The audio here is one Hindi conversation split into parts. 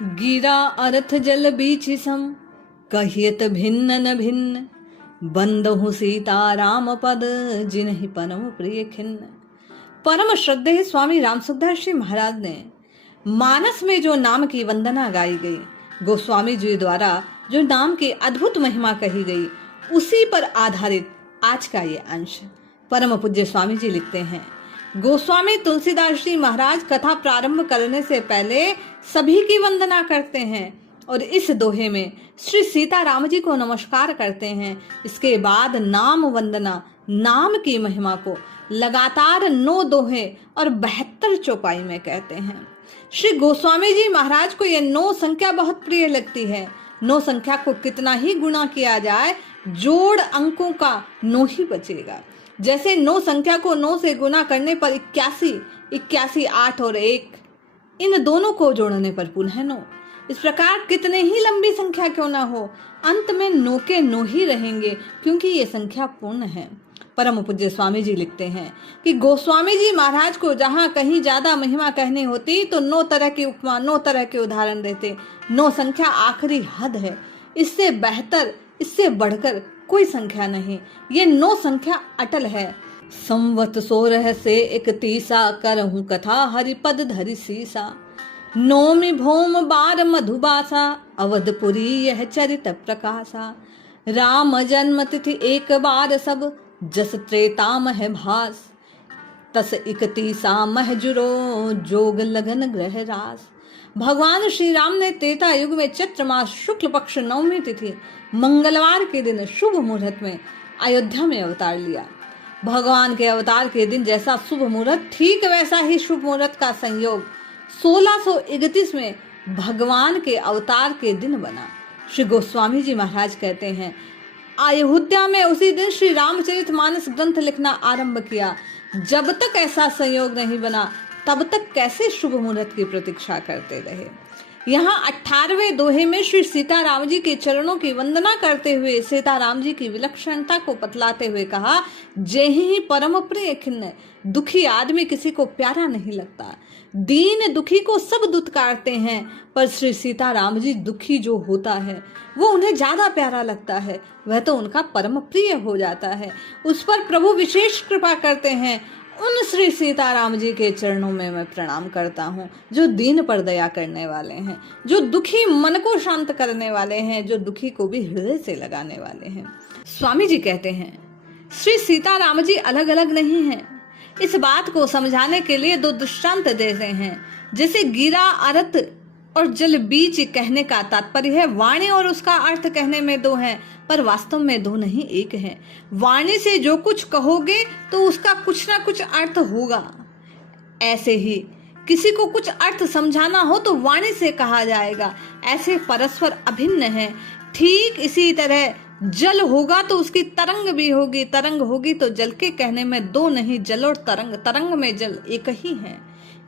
गिरा अर्थ जल बीच सम कहियत भिन्न न भिन्न, बंदहु सीता राम पद जिन्हि परम प्रिय खिन्न। परम श्रद्धेय स्वामी राम सुखदास जी महाराज ने मानस में जो नाम की वंदना गाई गई, गोस्वामी जी द्वारा जो नाम की अद्भुत महिमा कही गई, उसी पर आधारित आज का ये अंश परम पूज्य स्वामी जी लिखते हैं। गोस्वामी तुलसीदास जी महाराज कथा प्रारंभ करने से पहले सभी की वंदना करते हैं और इस दोहे में श्री सीता राम जी को नमस्कार करते हैं। इसके बाद नाम वंदना, नाम की महिमा को लगातार 9 दोहे और 72 चौपाई में कहते हैं। श्री गोस्वामी जी महाराज को यह 9 संख्या बहुत प्रिय लगती है। 9 संख्या को कितना ही गुणा किया जाए, जोड़ अंकों का 9 ही बचेगा। जैसे 9 संख्या को 9 से गुना करने पर 81, 8 और 1, इन दोनों को जोड़ने पर पुनः 9। इस प्रकार कितने ही लंबी संख्या क्यों ना हो, अंत में 9 के 9 ही रहेंगे, क्योंकि ये संख्या पूर्ण है। परम पूज्य स्वामी जी लिखते हैं कि गोस्वामी जी महाराज को जहाँ कहीं ज्यादा महिमा कहनी होती तो 9 तरह की उपमा, 9 तरह के उदाहरण देते। 9 संख्या आखिरी हद है, इससे बेहतर, इससे बढ़कर कोई संख्या नहीं। ये 9 संख्या अटल है। संवत 16 से 31 करहूं कथा हरिपद धरि सीसा, नौमि भौम बार मधुबासा, अवधपुरी यह चरित प्रकाशा। राम जन्म तिथि एक बार सब, जस त्रेता मह भास, तस 31 मह जुरो जोग लगन ग्रह रास। भगवान श्री राम ने त्रेता युग में चैत्र मास शुक्ल पक्ष 9वीं तिथि मंगलवार के दिन शुभ मुहूर्त में अयोध्या में अवतार लिया। भगवान के अवतार के दिन जैसा शुभ मुहूर्त, ठीक वैसा ही शुभ मुहूर्त का संयोग 1631 में भगवान के अवतार के दिन बना। श्री गोस्वामी जी महाराज कहते हैं, अयोध्या में उसी दिन श्री रामचरितमानस ग्रंथ लिखना आरंभ किया। जब तक ऐसा संयोग नहीं बना, तब तक कैसे शुभ मुहूर्त की प्रतीक्षा करते रहे। यहाँ 18वें दोहे में श्री सीताराम जी के चरणों की वंदना करते हुए सीताराम जी की विलक्षणता को बतलाते हुए कहा, जेहि परम प्रिय खिन्न। दुखी आदमी किसी को प्यारा नहीं लगता, दीन दुखी को सब दुत्कारते हैं, पर श्री सीताराम जी दुखी जो होता है वो उन्हें ज्यादा प्यारा लगता है, वह तो उनका परम प्रिय हो जाता है। उस पर प्रभु विशेष कृपा करते हैं। उन श्री सीताराम जी के चरणों में मैं प्रणाम करता हूँ, जो दीन पर दया करने वाले हैं, जो दुखी मन को शांत करने वाले हैं, जो दुखी को भी हृदय से लगाने वाले हैं। स्वामी जी कहते हैं, श्री सीताराम जी अलग अलग नहीं हैं। इस बात को समझाने के लिए 2 दृष्टांत देते हैं। जैसे गिरा अर्थ और जल बीच कहने का तात्पर्य है, वाणी और उसका अर्थ कहने में 2 हैं, पर वास्तव में 2 नहीं, 1 है। वाणी से जो कुछ कहोगे तो उसका कुछ ना कुछ अर्थ होगा। ऐसे ही किसी को कुछ अर्थ समझाना हो तो वाणी से कहा जाएगा। ऐसे परस्पर अभिन्न है। ठीक इसी तरह जल होगा तो उसकी तरंग भी होगी, तरंग होगी तो जल के कहने में 2 नहीं, जल और तरंग, तरंग में जल एक ही है।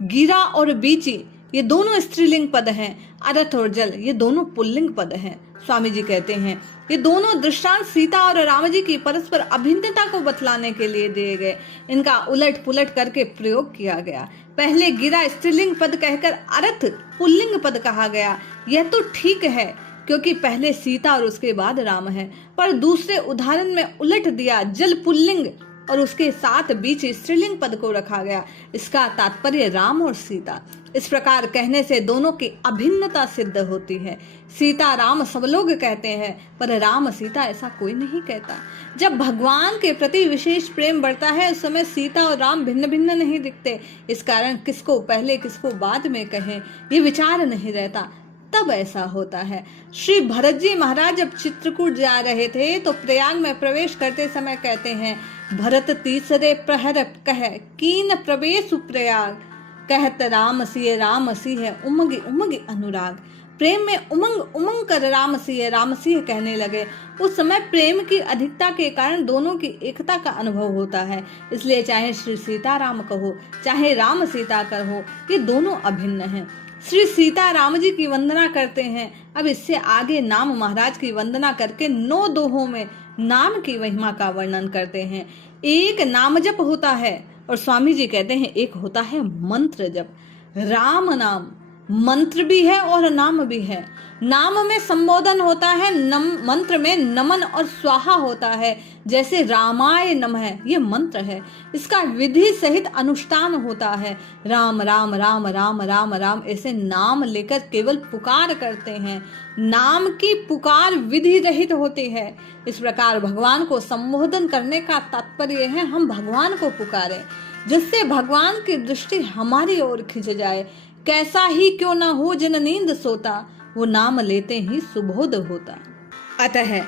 गिरा और बीची ये दोनों स्त्रीलिंग पद हैं, अर्थ और जल ये दोनों पुल्लिंग पद हैं। स्वामी जी कहते हैं, ये दोनों दृष्टांत सीता और राम जी की परस्पर अभिन्नता को बतलाने के लिए दिए गए। इनका उलट पुलट करके प्रयोग किया गया। पहले गिरा स्त्रीलिंग पद कहकर अर्थ पुल्लिंग पद कहा गया। यह तो ठीक है, क्योंकि पहले सीता और उसके बाद राम है, पर दूसरे उदाहरण में उलट दिया, जल पुल्लिंग और उसके साथ बीच स्त्रीलिंग पद को रखा गया। इसका तात्पर्य राम और सीता। इस प्रकार कहने से दोनों की अभिन्नता सिद्ध होती है। सीता राम सब लोग कहते हैं, पर राम सीता ऐसा कोई नहीं कहता। जब भगवान के प्रति विशेष प्रेम बढ़ता है, उस समय सीता और राम भिन्न भिन्न नहीं दिखते। इस कारण किसको पहले किसको बाद में कहें, ये विचार नहीं रहता, तब ऐसा होता है। श्री भरत जी महाराज जब चित्रकूट जा रहे थे तो प्रयाग में प्रवेश करते समय कहते हैं, भरत तीसरे प्रहर कह कीन प्रवेश प्रयाग, कहत राम सिंह उमंग उमंग अनुराग। प्रेम में उमंग उमंग कर राम सिंह कहने लगे। उस समय प्रेम की अधिकता के कारण दोनों की एकता का अनुभव होता है। इसलिए चाहे श्री सीताराम कहो, चाहे राम सीता कहो, ये दोनों अभिन्न हैं। श्री सीता राम जी की वंदना करते हैं। अब इससे आगे नाम महाराज की वंदना करके 9 दोहों में नाम की महिमा का वर्णन करते हैं। एक नाम जप होता है और स्वामी जी कहते हैं एक होता है मंत्र जप। राम नाम मंत्र भी है और नाम भी है। नाम में संबोधन होता है, मंत्र में नमन और स्वाहा होता है। जैसे रामाय नमः ये मंत्र है, इसका विधि सहित अनुष्ठान होता है। राम राम राम राम राम राम ऐसे नाम लेकर केवल पुकार करते हैं। नाम की पुकार विधि रहित होती है। इस प्रकार भगवान को संबोधन करने का तात्पर्य है हम भगवान को पुकारें, जिससे भगवान की दृष्टि हमारी ओर खिंच जाए। कैसा ही क्यों ना हो जिन नींद सोता, वो नाम लेते ही सुबोध होता। अतः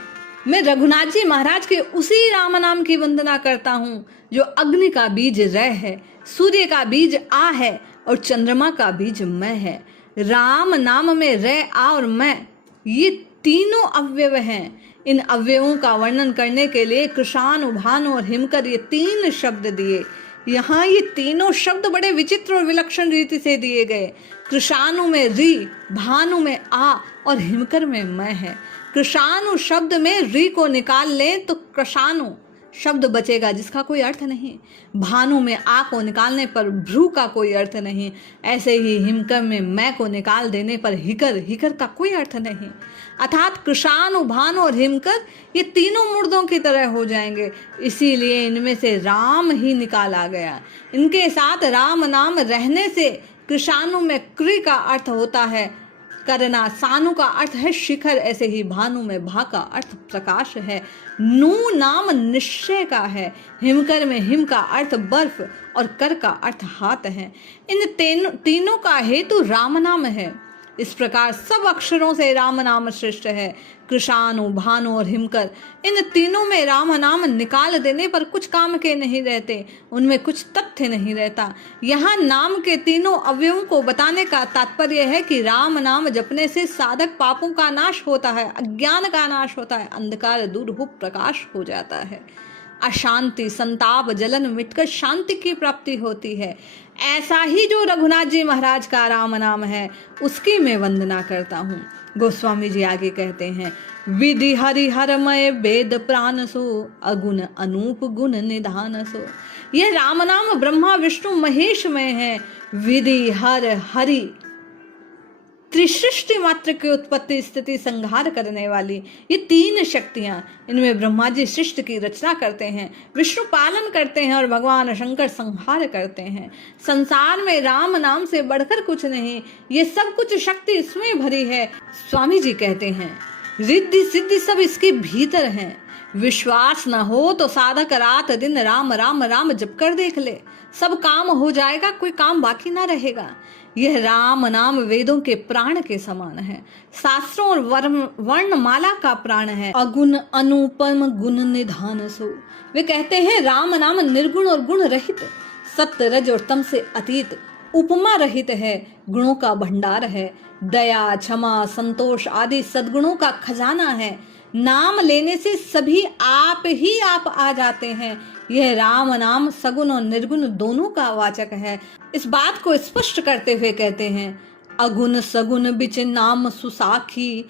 मैं रघुनाथ जी महाराज के उसी राम नाम की वंदना करता हूँ जो अग्नि का बीज र है, सूर्य का बीज आ है और चंद्रमा का बीज मैं है। राम नाम में र, आ और मैं ये तीनों अवयव हैं। इन अवयवों का वर्णन करने के लिए कृशानु, भानु और हिमकर ये 3 शब्द दिए। यहाँ ये तीनों शब्द बड़े विचित्र और विलक्षण रीति से दिए गए। कृशानु में री, भानु में आ और हिमकर में मैं है। कृशानु शब्द में री को निकाल लें तो कृशानु शब्द बचेगा जिसका कोई अर्थ नहीं। भानु में आ को निकालने पर भ्रू का कोई अर्थ नहीं। ऐसे ही हिमकर में मैं को निकाल देने पर हिकर, हिकर का कोई अर्थ नहीं। अर्थात कृशानु, भानु और हिमकर ये तीनों मुर्दों की तरह हो जाएंगे। इसीलिए इनमें से राम ही निकाला गया। इनके साथ राम नाम रहने से कृशानु में कृ का अर्थ होता है करना, सानु का अर्थ है शिखर, ऐसे ही भानु में भा का अर्थ प्रकाश है। नू नाम निश्चय का है। हिमकर में हिम का अर्थ बर्फ और कर का अर्थ हाथ है। इन तीनों का हेतु राम नाम है। इस प्रकार सब अक्षरों से राम नाम श्रेष्ठ है। कृशानु, भानु और हिमकर इन तीनों में राम नाम निकाल देने पर कुछ काम के नहीं रहते, उनमें कुछ तथ्य नहीं रहता। यहाँ नाम के तीनों अवयवों को बताने का तात्पर्य है कि राम नाम जपने से साधक पापों का नाश होता है, अज्ञान का नाश होता है, अंधकार दूर हो प्रकाश हो जाता है, अशांति, संताप, जलन मिटकर शांति की प्राप्ति होती है। ऐसा ही जो रघुनाथ जी महाराज का राम नाम है उसकी मैं वंदना करता हूँ। गोस्वामी जी आगे कहते हैं, विधि हरि हरमय वेद प्राण सो, अगुण अनूप गुण निधान सो। यह राम नाम ब्रह्मा विष्णु महेश में है। विधि हर हरि त्रिसृष्टि मात्र की उत्पत्ति, स्थिति, संहार करने वाली ये 3 शक्तियां, इनमें ब्रह्मा जी सृष्टि की रचना करते हैं, विष्णु पालन करते हैं और भगवान शंकर संहार करते हैं। संसार में राम नाम से बढ़कर कुछ नहीं, ये सब कुछ शक्ति इसमें भरी है। स्वामी जी कहते हैं, रिद्धि सिद्धि सब इसके भीतर है। विश्वास न हो तो साधक रात दिन राम राम राम जप कर देख ले, सब काम हो जाएगा, कोई काम बाकी ना रहेगा। यह राम नाम वेदों के प्राण के समान है, शास्त्रों और वर्णमाला का प्राण है। अगुण अनुपम गुण निधान सो। वे कहते हैं राम नाम निर्गुण और गुण रहित, सत्य रज और तम से अतीत, उपमा रहित है, गुणों का भंडार है, दया, क्षमा, संतोष आदि सद्गुणों का खजाना है। नाम लेने से सभी आप ही आप आ जाते हैं। यह राम नाम सगुण और निर्गुण दोनों का वाचक है। इस बात को स्पष्ट करते हुए कहते हैं, अगुण सगुण बिच नाम सुसाखी,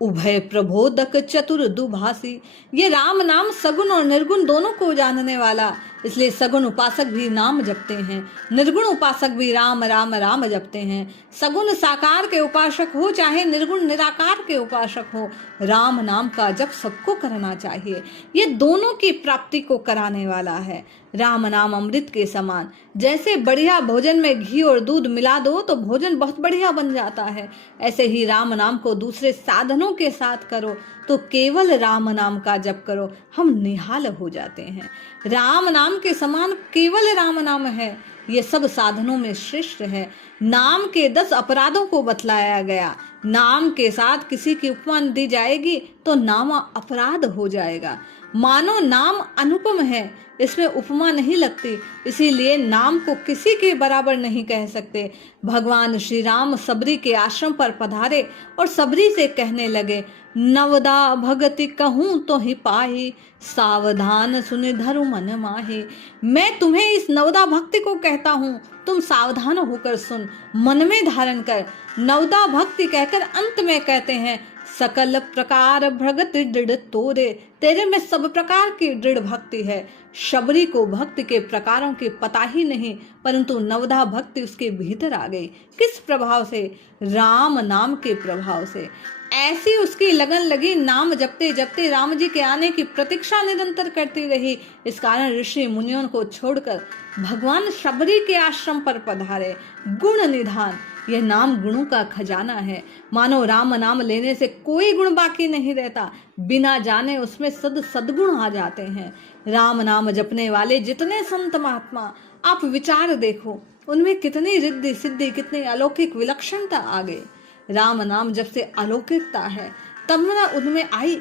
उभय प्रबोधक चतुर दुभासी। ये राम नाम सगुण और निर्गुण दोनों को जानने वाला, इसलिए सगुण उपासक भी नाम जपते हैं, निर्गुण उपासक भी राम राम राम जपते हैं। सगुण साकार के उपासक हो चाहे निर्गुण निराकार के उपासक हो, राम नाम का जप सबको करना चाहिए। ये दोनों की प्राप्ति को कराने वाला है। राम नाम अमृत के समान, जैसे बढ़िया भोजन में घी और दूध मिला दो तो भोजन बहुत बढ़िया बन जाता है, ऐसे ही राम नाम को दूसरे साधनों के साथ करो तो केवल राम नाम का जप करो, हम निहाल हो जाते हैं। राम नाम के समान केवल राम नाम है, ये सब साधनों में श्रेष्ठ है। नाम के 10 अपराधों को बतलाया गया। नाम के साथ किसी की उपमा दी जाएगी तो नाम अपराध हो जाएगा। मानो नाम अनुपम है, इसमें उपमा नहीं लगती, इसीलिए नाम को किसी के बराबर नहीं कह सकते। भगवान श्री राम सबरी के आश्रम पर पधारे और सबरी से कहने लगे, नवदा भगति कहूँ तो ही पाही, सावधान सुनि धरु मन माही। मैं तुम्हें इस नवदा भक्ति को कहता हूँ, तुम सावधान होकर सुन, मन में धारण कर। नवदा भक्ति कहकर अंत में कहते हैं, सकल प्रकार भगत दृढ़ तोरे, तेरे में सब प्रकार की दृढ़ भक्ति है। शबरी को भक्ति के प्रकारों की पता ही नहीं, परंतु नवधा भक्ति उसके भीतर आ गई। किस प्रभाव से? राम नाम के प्रभाव से। ऐसी उसकी लगन लगी, नाम जपते जपते राम जी के आने की प्रतीक्षा निरंतर करती रही। इस कारण ऋषि मुनियों को छोड़कर भगवान शबरी के आश्रम पर पधारे। गुण निधान, यह नाम गुणों का खजाना है। मानो राम नाम लेने से कोई गुण बाकी नहीं रहता, बिना जाने उसमें सद्गुण आ जाते हैं। राम नाम जपने वाले जितने संत महात्मा आप विचार देखो, उनमें कितनी रिद्धि सिद्धि, कितनी अलौकिक विलक्षणता आ गई। राम नाम जब से अलौकिकता है तब ना उनमें आई,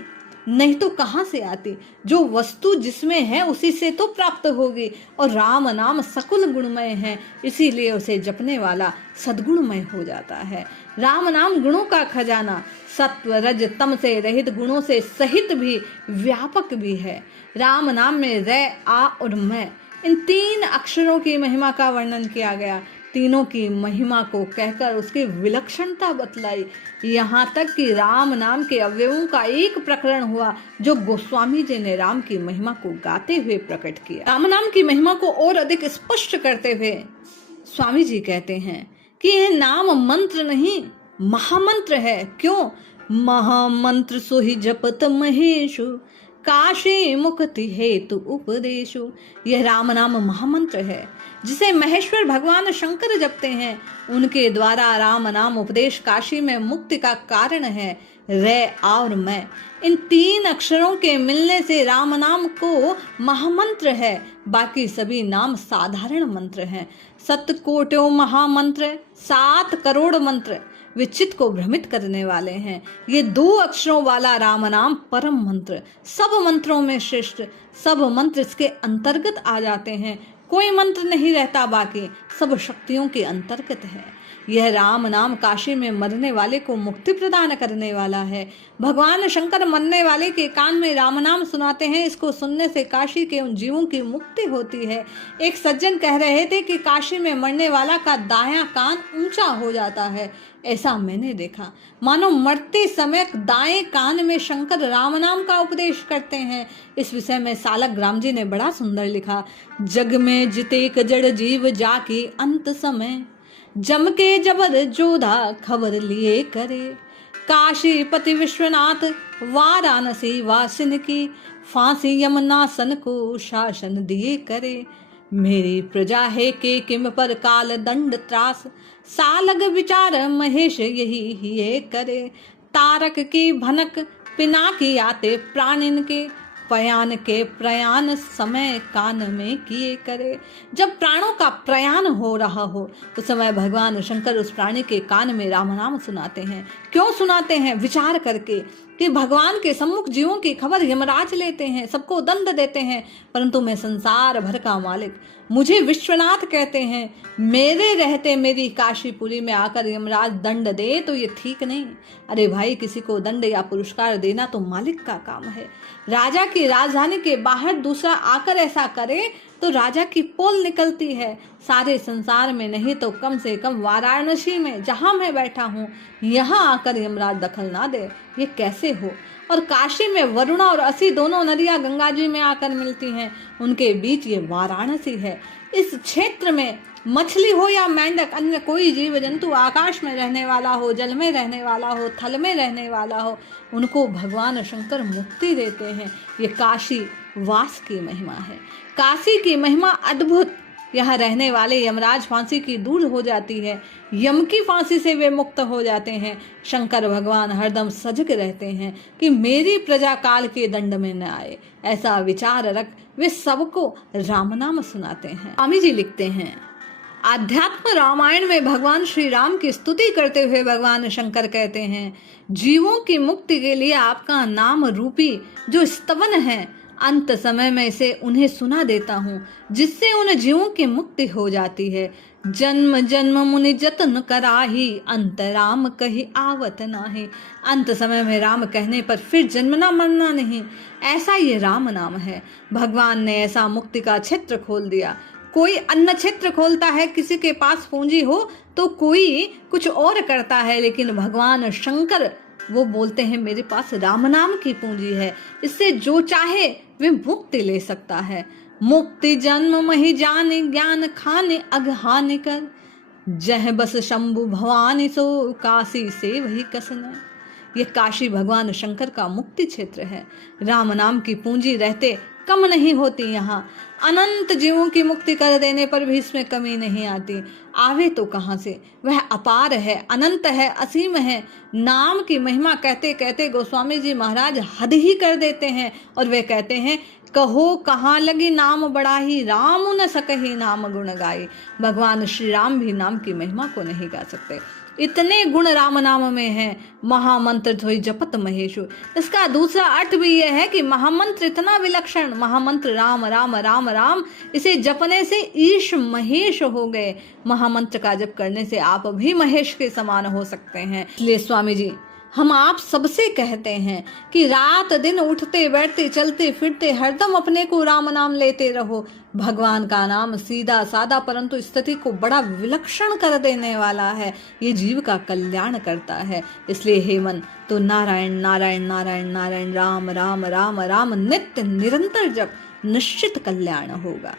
नहीं तो कहां से आती। जो वस्तु जिसमें है उसी से तो प्राप्त होगी, और राम नाम सकुल गुणमय है, इसीलिए उसे जपने वाला सद्गुणमय हो जाता है। राम नाम गुणों का खजाना, सत्व रज तम से रहित, गुणों से सहित भी व्यापक भी है। राम नाम में रै, आ और मैं, इन 3 अक्षरों की महिमा का वर्णन किया गया। तीनों की महिमा को कहकर उसकी विलक्षणता बतलाई। यहाँ तक कि राम नाम के अवयवों का एक प्रकरण हुआ जो गोस्वामी जी ने राम की महिमा को गाते हुए प्रकट किया। राम नाम की महिमा को और अधिक स्पष्ट करते हुए स्वामी जी कहते हैं कि यह नाम मंत्र नहीं, महामंत्र है। क्यों? महामंत्र सोहि जपत महेशु, काशी मुक्ति हेतु उपदेशु। यह राम नाम महामंत्र है जिसे महेश्वर भगवान शंकर जपते हैं। उनके द्वारा राम नाम उपदेश काशी में मुक्ति का कारण है। रे और मैं, इन 3 अक्षरों के मिलने से राम नाम को महामंत्र है, बाकी सभी नाम साधारण मंत्र हैं। 7 कोटि महामंत्र, 7 करोड़ मंत्र वे चित्त को भ्रमित करने वाले हैं। ये 2 अक्षरों वाला राम नाम परम मंत्र, सब मंत्रों में श्रेष्ठ। सब मंत्र इसके अंतर्गत आ जाते हैं, कोई मंत्र नहीं रहता बाकी, सब शक्तियों के अंतर्गत है। यह राम नाम काशी में मरने वाले को मुक्ति प्रदान करने वाला है। भगवान शंकर मरने वाले के कान में राम नाम सुनाते हैं। इसको सुनने से काशी के उन जीवों की मुक्ति होती है। एक सज्जन कह रहे थे कि काशी में मरने वाला का दायां कान ऊंचा हो जाता है। ऐसा मैंने देखा, मानो मरते समय दाएं कान में शंकर राम नाम का उपदेश करते हैं। इस विषय में सालग्राम जी ने बड़ा सुंदर लिखा। जग में जितेक जड़ जीव जाके अंत समय, जम के जबर जोधा खबर लिए करे। काशी पति विश्वनाथ वाराणसी वासिन की, फांसी यमुनासन को शासन दिए करे। मेरी प्रजा है के किम पर काल दंड त्रास, सालग विचार महेश यही ये करे। तारक की भनक पिनाकी आते प्राणिन के, पयान के प्रयाण समय कान में किए करे। जब प्राणों का प्रयाण हो रहा हो उस समय भगवान शंकर उस प्राणी के कान में राम नाम सुनाते हैं। क्यों सुनाते हैं? विचार करके कि भगवान के सम्मुख जीवों की खबर यमराज लेते हैं, सबको दंड देते हैं, परंतु मैं संसार भर का मालिक, मुझे विश्वनाथ कहते हैं। मेरे रहते मेरी काशीपुरी में आकर यमराज दंड दे तो ये ठीक नहीं। अरे भाई, किसी को दंड या पुरस्कार देना तो मालिक का काम है। राजा की राजधानी के बाहर दूसरा आकर ऐसा करे तो राजा की पोल निकलती है। सारे संसार में नहीं तो कम से कम वाराणसी में जहां मैं बैठा हूँ, यहाँ आकर यमराज दखल ना दे, ये कैसे हो? और काशी में वरुणा और असी दोनों नदियां गंगा जी में आकर मिलती हैं, उनके बीच ये वाराणसी है। इस क्षेत्र में मछली हो या मेंढक, अन्य कोई जीव जंतु, आकाश में रहने वाला हो, जल में रहने वाला हो, थल में रहने वाला हो, उनको भगवान शंकर मुक्ति देते हैं। ये काशी वास की महिमा है। काशी की महिमा अद्भुत। यहाँ रहने वाले यमराज फांसी की दूर हो जाती है, यम की फांसी से वे मुक्त हो जाते हैं। शंकर भगवान हरदम सजग रहते हैं कि मेरी प्रजा काल के दंड में न आए। ऐसा विचार रख वे सबको राम नाम सुनाते हैं। स्वामी जी लिखते हैं, आध्यात्म रामायण में भगवान श्री राम की स्तुति करते हुए भगवान शंकर कहते हैं, जीवों की मुक्ति के लिए आपका नाम रूपी जो स्तवन है, अंत समय में इसे उन्हें सुना देता हूँ, जिससे उन जीवों की मुक्ति हो जाती है। जन्म जन्म मुनि जतन कराही, अंत राम कही आवत नाही। अंत समय में राम कहने पर फिर जन्मना मरना नहीं, ऐसा ये राम नाम है। भगवान ने ऐसा मुक्ति का क्षेत्र खोल दिया। कोई अन्य क्षेत्र खोलता है, किसी के पास पूंजी हो तो कोई कुछ और करता है, लेकिन भगवान शंकर वो बोलते हैं मेरे पास राम नाम की पूंजी है, इससे जो चाहे वे मुक्ति ले सकता है। मुक्ति जन्म महि जाने, ज्ञान खाने अगहाने कर, जह बस शंभु भवानी सो काशी से वही कसन। ये काशी भगवान शंकर का मुक्ति क्षेत्र है। राम नाम की पूंजी रहते कम नहीं होती। यहाँ अनंत जीवों की मुक्ति कर देने पर भी इसमें कमी नहीं आती। आवे तो कहाँ से, वह अपार है, अनंत है, असीम है। नाम की महिमा कहते कहते गोस्वामी जी महाराज हद ही कर देते हैं और वे कहते हैं, कहो कहाँ लगी नाम बड़ाई, राम न सकही नाम गुण गाई। भगवान श्री राम भी नाम की महिमा को नहीं गा सकते, इतने गुण राम नाम में है। महामंत्र धोई जपत महेशु, इसका दूसरा अर्थ भी यह है कि महामंत्र इतना विलक्षण, महामंत्र राम राम राम राम, इसे जपने से ईश महेश हो गए। महामंत्र का जप करने से आप भी महेश के समान हो सकते हैं। इसलिए स्वामी जी हम आप सबसे कहते हैं कि रात दिन उठते बैठते चलते फिरते हरदम अपने को राम नाम लेते रहो। भगवान का नाम सीधा सादा परंतु स्थिति को बड़ा विलक्षण कर देने वाला है। ये जीव का कल्याण करता है। इसलिए हे मन, तो नारायण नारायण नारायण नारायण, राम राम राम राम नित्य निरंतर जप, निश्चित कल्याण होगा।